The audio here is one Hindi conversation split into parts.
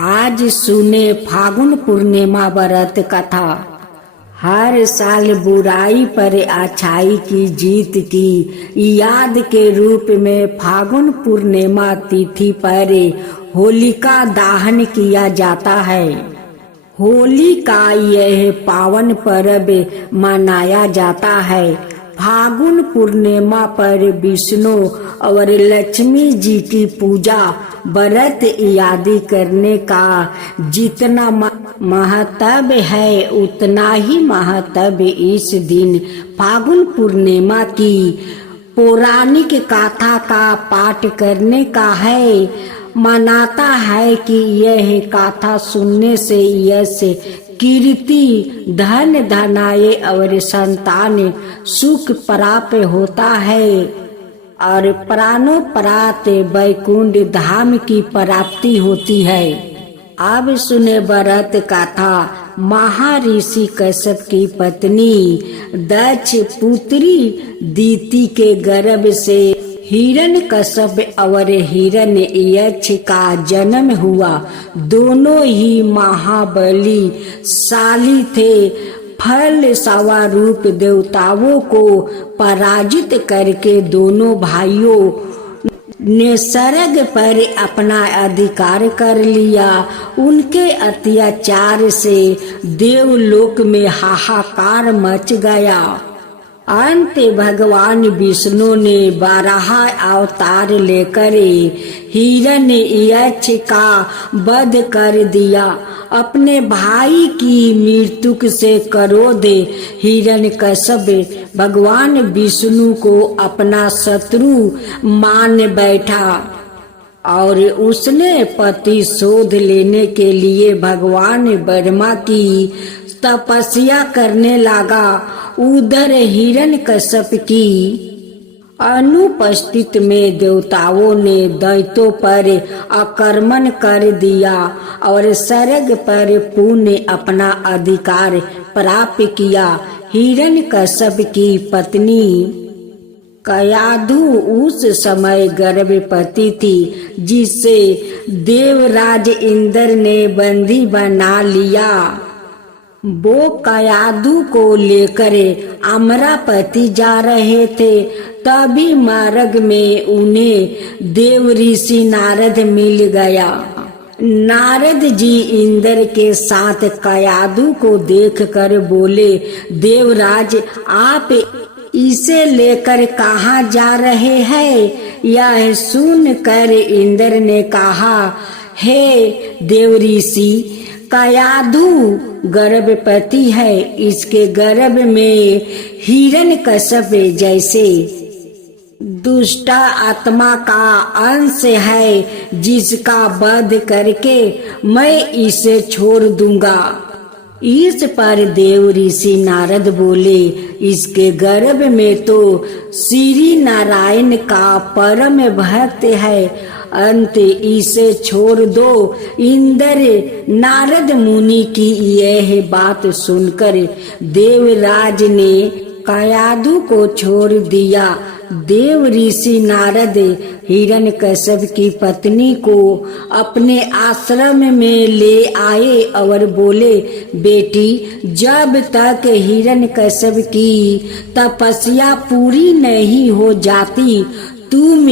आज सुने फागुन पूर्णिमा व्रत कथा। हर साल बुराई पर अच्छाई की जीत की याद के रूप में फागुन पूर्णिमा तिथि पर होलिका दहन किया जाता है। होली का यह पावन पर्व मनाया जाता है। फागुन पूर्णिमा पर विष्णु और लक्ष्मी जी की पूजा व्रत आदि करने का जितना महत्व है उतना ही महत्व इस दिन फागुन पूर्णिमा की पौराणिक गाथा का पाठ करने का है। मनाता है कि यह गाथा सुनने से यश कीर्ति धन धनाये और संतान सुख प्राप्त होता है और प्राणों प्रात वैकुंठ धाम की प्राप्ति होती है। अब सुने व्रत कथा। महर्षि कश्यप की पत्नी दक्ष पुत्री दीति के गर्भ से हिरण्यकश्यप और हिरण्यक्ष का जन्म हुआ। दोनों ही महाबलीशाली थे। फल स्वरूप देवताओं को पराजित करके दोनों भाइयों ने स्वर्ग पर अपना अधिकार कर लिया। उनके अत्याचार से देवलोक में हाहाकार मच गया। अंत भगवान विष्णु ने बारह अवतार लेकर हिरण्यक्ष का वध कर दिया। अपने भाई की मृत्यु से क्रोध हिरण्यकश्यप भगवान विष्णु को अपना शत्रु मान बैठा और उसने प्रतिशोध लेने के लिए भगवान ब्रह्मा की तपस्या करने लगा। उधर हिरण्यकश्यप की अनुपस्थित में देवताओं ने दैत्यों पर आक्रमण कर दिया और स्वर्ग पर पुनः अपना अधिकार प्राप्त किया। हिरण्यकश्यप की पत्नी कयाधु उस समय गर्भवती थी, जिसे देवराज इंद्र ने बंदी बना लिया। वो कयाधु को लेकर अमरावती जा रहे थे। तभी मार्ग में उन्हें देव ऋषि नारद मिल गया। नारद जी इंद्र के साथ कयाधु को देखकर बोले, देवराज आप इसे लेकर कहाँ जा रहे हैं? यह सुनकर इंद्र ने कहा, हे देव ऋषि, कयाधु गर्भवती है। इसके गर्भ में हिरण्यकश्यप जैसे दुष्ट आत्मा का अंश है, जिसका वध करके मैं इसे छोड़ दूंगा। इस पर देव ऋषि नारद बोले, इसके गर्भ में तो श्री नारायण का परम भक्त है, अंत इसे छोड़ दो। इंद्र नारद मुनि की यह बात सुनकर देवराज ने कयाधु को छोड़ दिया। देव ऋषि नारद हिरण्यकश्यप की पत्नी को अपने आश्रम में ले आए और बोले, बेटी, जब तक हिरण्यकश्यप की तपस्या पूरी नहीं हो जाती तुम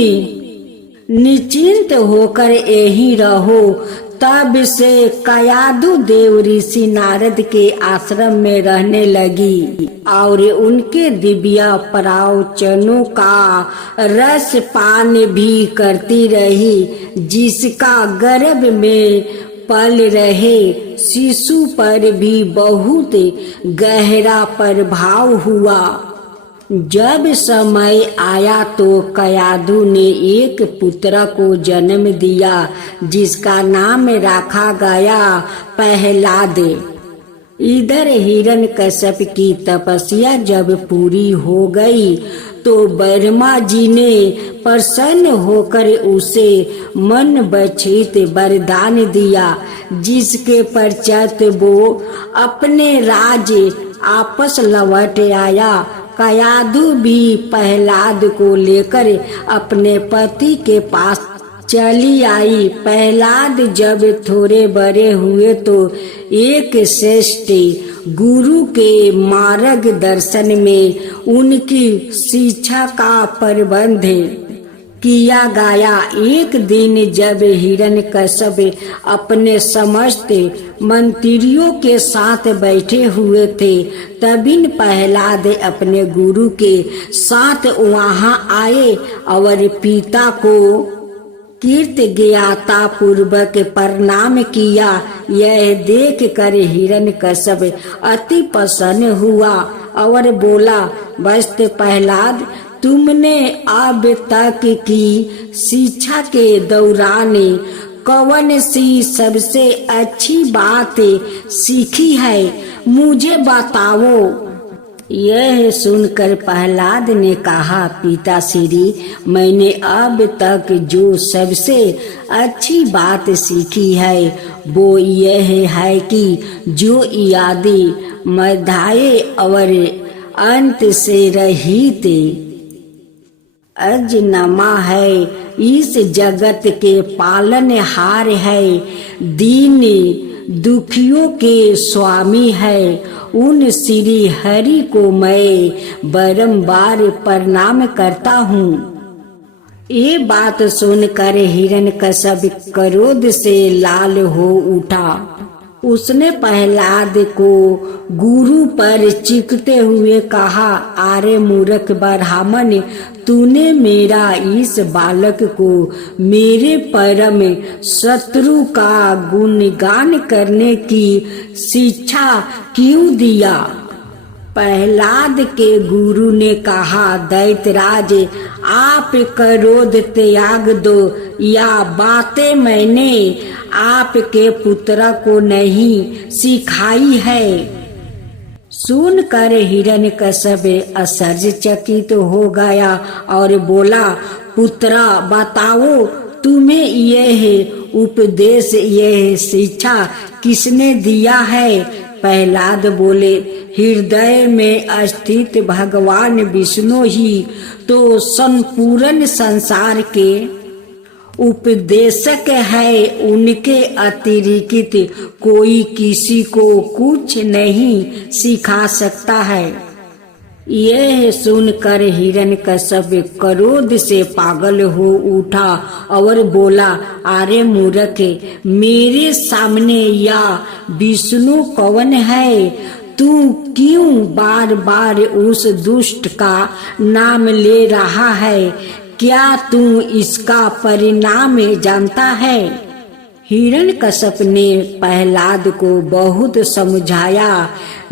निश्चिंत होकर यहीं रहो। तब से कयाधु देव ऋषि नारद के आश्रम में रहने लगी और उनके दिव्य प्रवचनों का रस पान भी करती रही, जिसका गर्भ में पल रहे शिशु पर भी बहुत गहरा प्रभाव हुआ। जब समय आया तो कयाधु ने एक पुत्र को जन्म दिया, जिसका नाम रखा गया प्रहलाद। इधर हिरण्यकश्यप की तपस्या जब पूरी हो गई तो ब्रह्मा जी ने प्रसन्न होकर उसे मन बछित वरदान दिया, जिसके पश्चात वो अपने राज्य आपस लौट आया। कयाधु भी प्रहलाद को लेकर अपने पति के पास चली आई। प्रहलाद जब थोड़े बड़े हुए तो एक श्रेष्ठ गुरु के मार्गदर्शन में उनकी शिक्षा का प्रबंध किया गया। एक दिन जब हिरण्यकश्यप अपने समस्त मंत्रियों के साथ बैठे हुए थे, तभी प्रहलाद अपने गुरु के साथ वहां आए और पिता को कृतज्ञता पूर्वक प्रणाम किया। यह देख कर हिरण्यकश्यप अति प्रसन्न हुआ और बोला, वस्त प्रहलाद, तुमने अब तक की शिक्षा के दौरान कौन सी सबसे अच्छी बात सीखी है, मुझे बताओ। यह सुनकर प्रहलाद ने कहा, पिताश्री, मैंने अब तक जो सबसे अच्छी बात सीखी है वो यह है कि जो यादें मध्य और अंत से रहित अजन्मा है, इस जगत के पालनहार है, दीन दुखियों के स्वामी है, उन श्री हरि को मैं बारंबार प्रणाम करता हूँ। ये बात सुनकर हिरण्यकश्यप क्रोध से लाल हो उठा। उसने प्रहलाद को गुरु पर चीखते हुए कहा, अरे मूर्ख ब्राह्मण, तूने मेरा इस बालक को मेरे परम शत्रु का गुणगान करने की शिक्षा क्यों दिया? प्रहलाद के गुरु ने कहा, दैत्यराज, आप क्रोध त्याग दो। या बातें मैंने आपके पुत्र को नहीं सिखाई है। सुनकर हिरण्यकश्यप आश्चर्यचकित हो गया और बोला, पुत्र, बताओ, तुम्हें यह उपदेश, यह शिक्षा किसने दिया है? प्रहलाद बोले, हृदय में स्थित भगवान विष्णु ही तो संपूर्ण संसार के उपदेशक है, उनके अतिरिक्त कोई किसी को कुछ नहीं सिखा सकता है। यह सुनकर हिरण्यकश्यप क्रोध से पागल हो उठा और बोला, अरे मूर्ख, मेरे सामने या विष्णु कौन है? तू क्यों बार बार उस दुष्ट का नाम ले रहा है? क्या तू इसका परिणाम जानता है? हिरण्यकश्यप ने प्रहलाद को बहुत समझाया।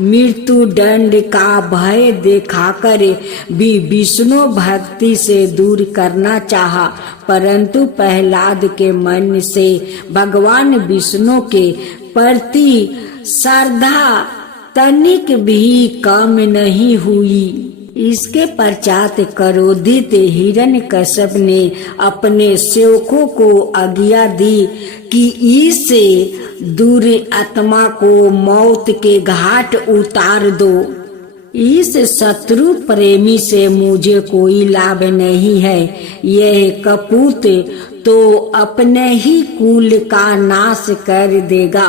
मृत्यु दंड का भय दिखाकर भी विष्णु भक्ति से दूर करना चाहा, परंतु प्रहलाद के मन से भगवान विष्णु के प्रति श्रद्धा तनिक भी कम नहीं हुई। इसके पश्चात क्रोधित हिरण्यकश्यप ने अपने सेवकों को आज्ञा दी कि इस दुरात्मा को मौत के घाट उतार दो। इस शत्रु प्रेमी से मुझे कोई लाभ नहीं है। यह कपूत तो अपने ही कुल का नाश कर देगा।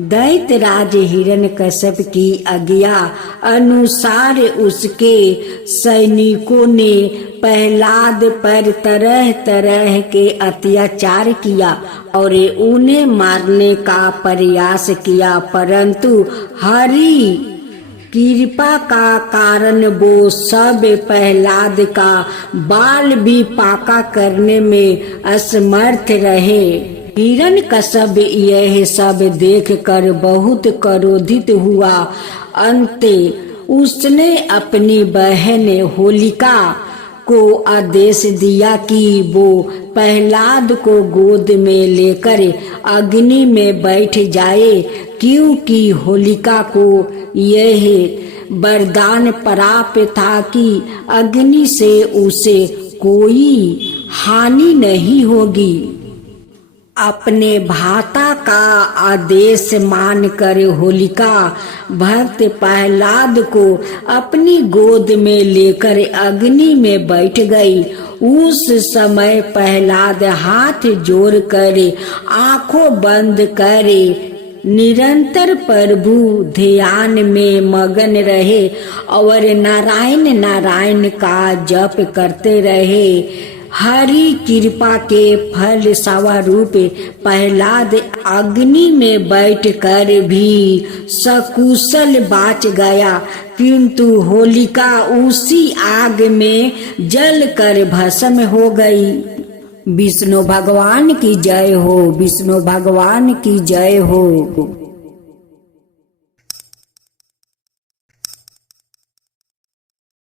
दैत्यराज हिरण्यकश्यप की आज्ञा अनुसार उसके सैनिकों ने प्रहलाद पर तरह तरह के अत्याचार किया और उन्हें मारने का प्रयास किया, परंतु हरि कृपा का कारण वो सब प्रहलाद का बाल भी पाका करने में असमर्थ रहे। हिरण्यकश्यप यह सब देखकर बहुत क्रोधित हुआ। अंत उसने अपनी बहन होलिका को आदेश दिया कि वो प्रहलाद को गोद में लेकर अग्नि में बैठ जाए, क्योंकि होलिका को यह वरदान प्राप्त था कि अग्नि से उसे कोई हानि नहीं होगी। अपने भाता का आदेश मानकर होलिका भक्त प्रहलाद को अपनी गोद में लेकर अग्नि में बैठ गई। उस समय प्रहलाद हाथ जोड़कर आंखों बंद करे निरंतर प्रभु ध्यान में मगन रहे और नारायण नारायण का जप करते रहे। हरि कृपा के फल स्वरूप प्रहलाद अग्नि में बैठकर भी सकुशल बाच गया, किंतु होलिका उसी आग में जल कर भस्म हो गई। विष्णु भगवान की जय हो, विष्णु भगवान की जय हो।